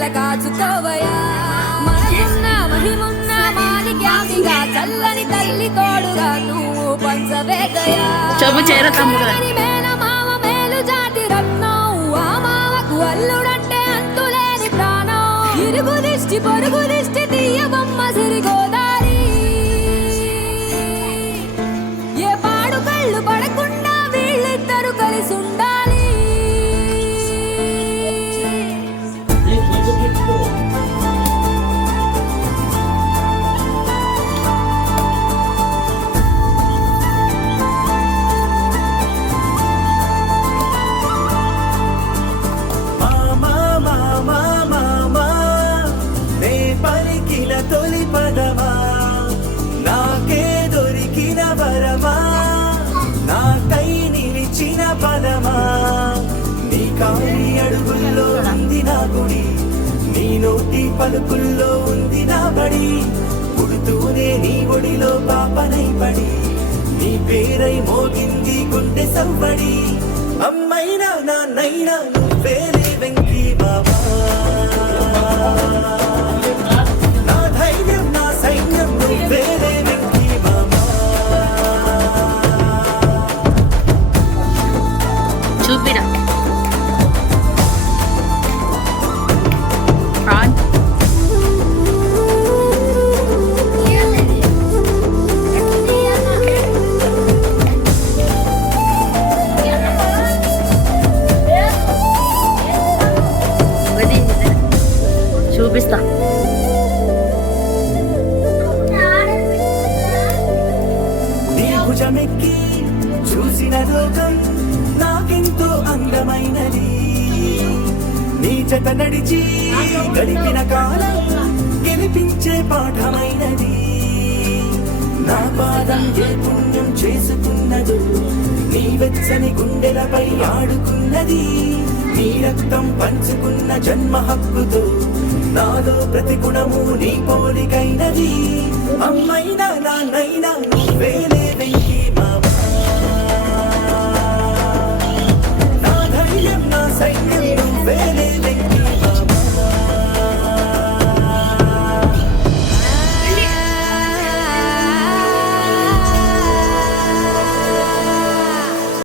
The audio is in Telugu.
తల కాచుకోవయా మనకున్న మహిమున్న మాణిక్యామిగా చల్లని తల్లి తోడుగా నువ్వు పంచవేదయా చెప్పు చేర తమ్ముడు మేనమామ మేలు జాతి రత్నం ఆ మామకు అల్లుడంటే అంతులేని ప్రాణం ఇరుగు దిష్టి పొరుగు దిష్టి తీయబొమ్మ సిరిగోదారి ఏ పాడు కళ్ళు పడకుండా వీళ్ళిద్దరు కలిసి ఉండాలి తొలి పదమా నాకే దొరికిన వరమా నాకై నిలిచిన పదమా నీ కాలి అడుగుల్లో ఉంది నా గుడి నీ నోటి పలుకుల్లో ఉంది నా బడి పుడుతూనే నీ ఒడిలో పాపనై పడి నీ పేరై మోగింది గుండె సవ్వడి అమ్మైనా నాన్నైనా నువ్వేలే వెంకీ బాబా చూపిరా చూపిస్తా భుజమెక్కి చూసిన లోకం నాకెంతో అందమైనది నీ జత నడిచి గడిపిన కాలం గెలిపించే పాఠమైనది నా పాదం ఏ పుణ్యం చేసుకున్నదో నీ వెచ్చని గుండెలపై ఆడుకున్నది నీ రక్తం పంచుకున్న జన్మ హక్కుతో నాలో ప్రతి గుణము నీ పోలికైనది అమ్మైనా నాన్నైనా నువ్వేలే వెంకీ బాబా నా ధైర్యం నా సైన్యం నువ్వేలే